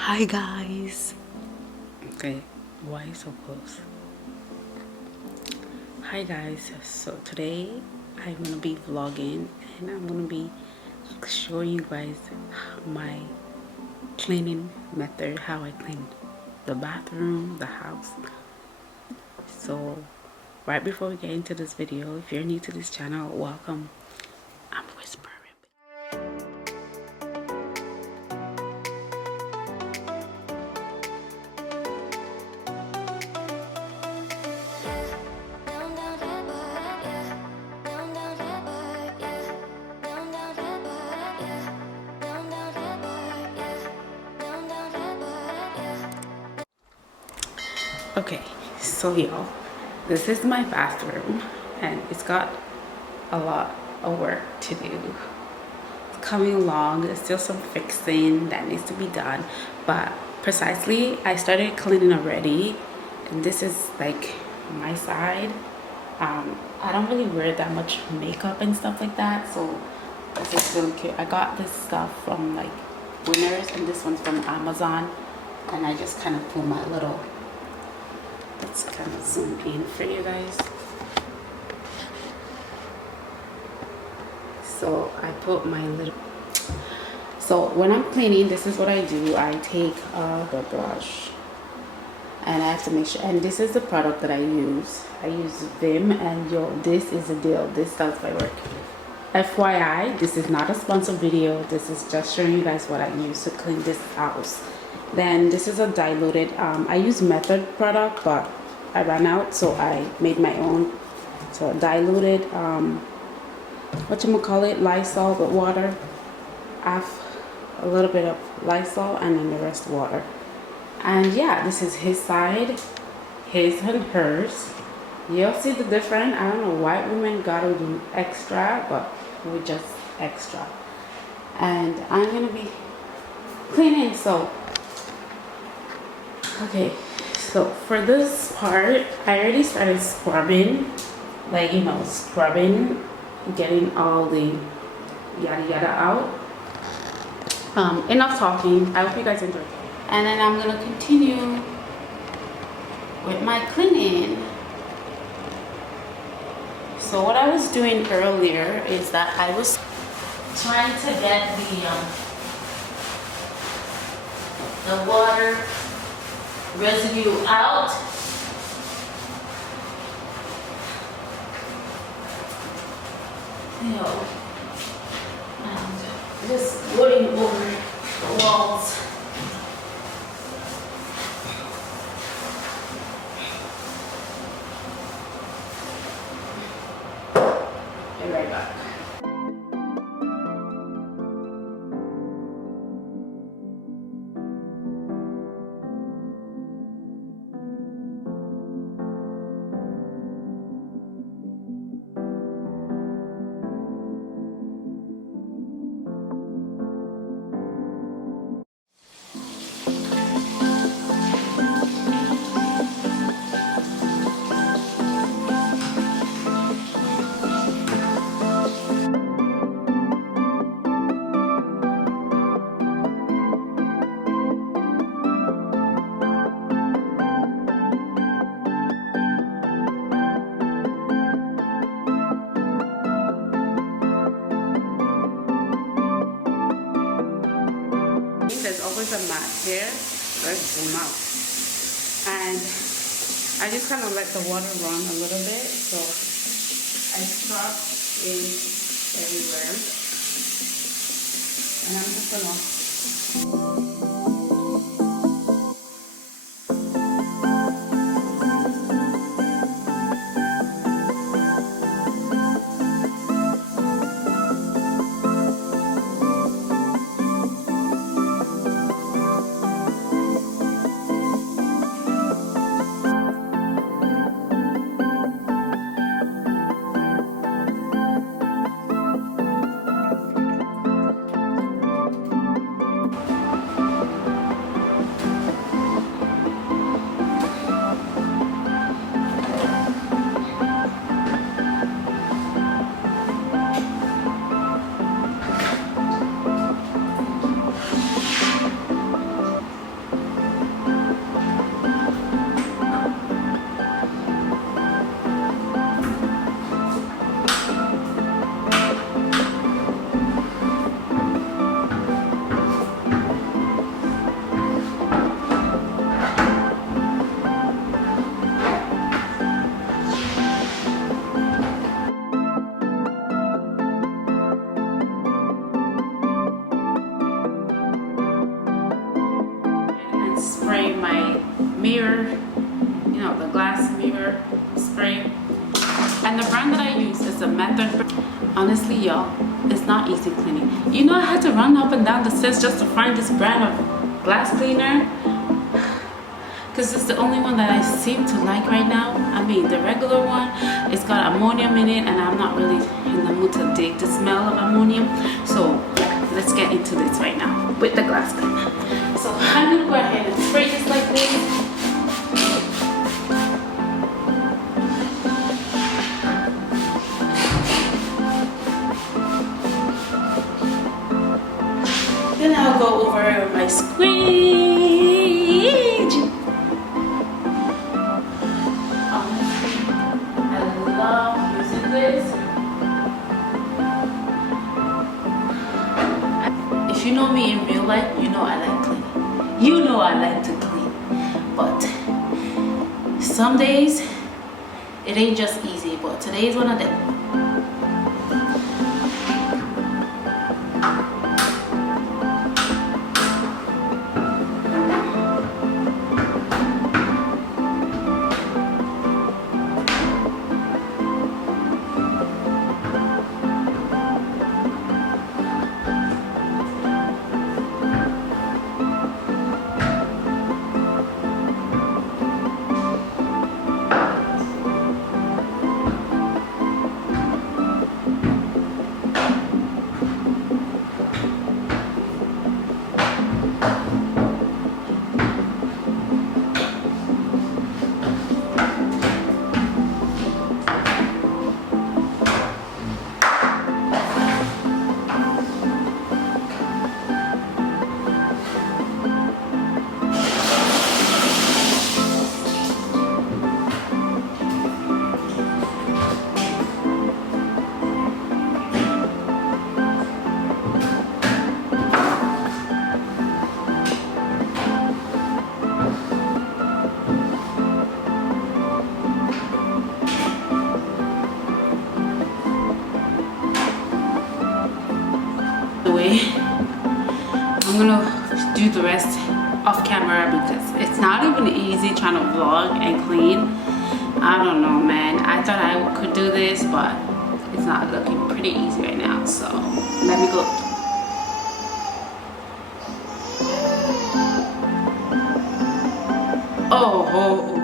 Hi guys. Okay, why so close? Hi guys. So today I'm gonna be vlogging and I'm gonna be showing you guys my cleaning method, how I clean the bathroom, the house. So right before we get into this video, if you're new to this channel, welcome. I'm whispering. Okay, so y'all, this is my bathroom and it's got a lot of work to do. It's coming along. There's still some fixing that needs to be done, but precisely I started cleaning already, and this is like my side. I don't really wear that much makeup and stuff like that, so this is really cute. I got this stuff from like Winners, and this one's from Amazon, and I just kind of put my little, let's kind of zoom in for you guys. So I put my little, so when I'm cleaning, this is what I do. I take the brush and I have to make sure, and this is the product that I use. I use Vim, and this is a deal. This does my work. FYI, this is not a sponsored video. This is just showing you guys what I use to clean this house. Then this is a diluted, I use Method product, but I ran out, so I made my own. So diluted, whatchamacallit, Lysol with water. Half a little bit of Lysol and then the rest water. And yeah, this is his side, his and hers. You'll see the difference. I don't know why women gotta do extra, but we're just extra. And I'm gonna be cleaning. So okay, so for this part I already started scrubbing, like, you know, scrubbing, getting all the yada yada out. Enough talking. I hope you guys enjoy. And then I'm gonna continue with my cleaning. So what I was doing earlier is that I was trying to get the water residue out. You know, and just going over the walls. Be right back. There's always a mat here. Let's zoom out. And I just kind of let the water run a little bit. So I scrub in everywhere. And I'm just gonna mirror, you know, the glass mirror spray. And the brand that I use is the Method. Honestly, y'all, it's not easy cleaning. You know, I had to run up and down the stairs just to find this brand of glass cleaner, because it's the only one that I seem to like right now. I mean, the regular one, it's got ammonium in it, and I'm not really in the mood to dig the smell of ammonium. So let's get into this right now with the glass cleaner. So I'm gonna go ahead and spray this like this. Then I'll go over my squeegee. Honestly, I love using this. If you know me in real life, you know I like cleaning. You know I like to clean. But some days, it ain't just easy. But today is one of them. I'm gonna do the rest off camera because it's not even easy trying to vlog and clean. I don't know, man. I thought I could do this, but it's not looking pretty easy right now. So let me go. Oh,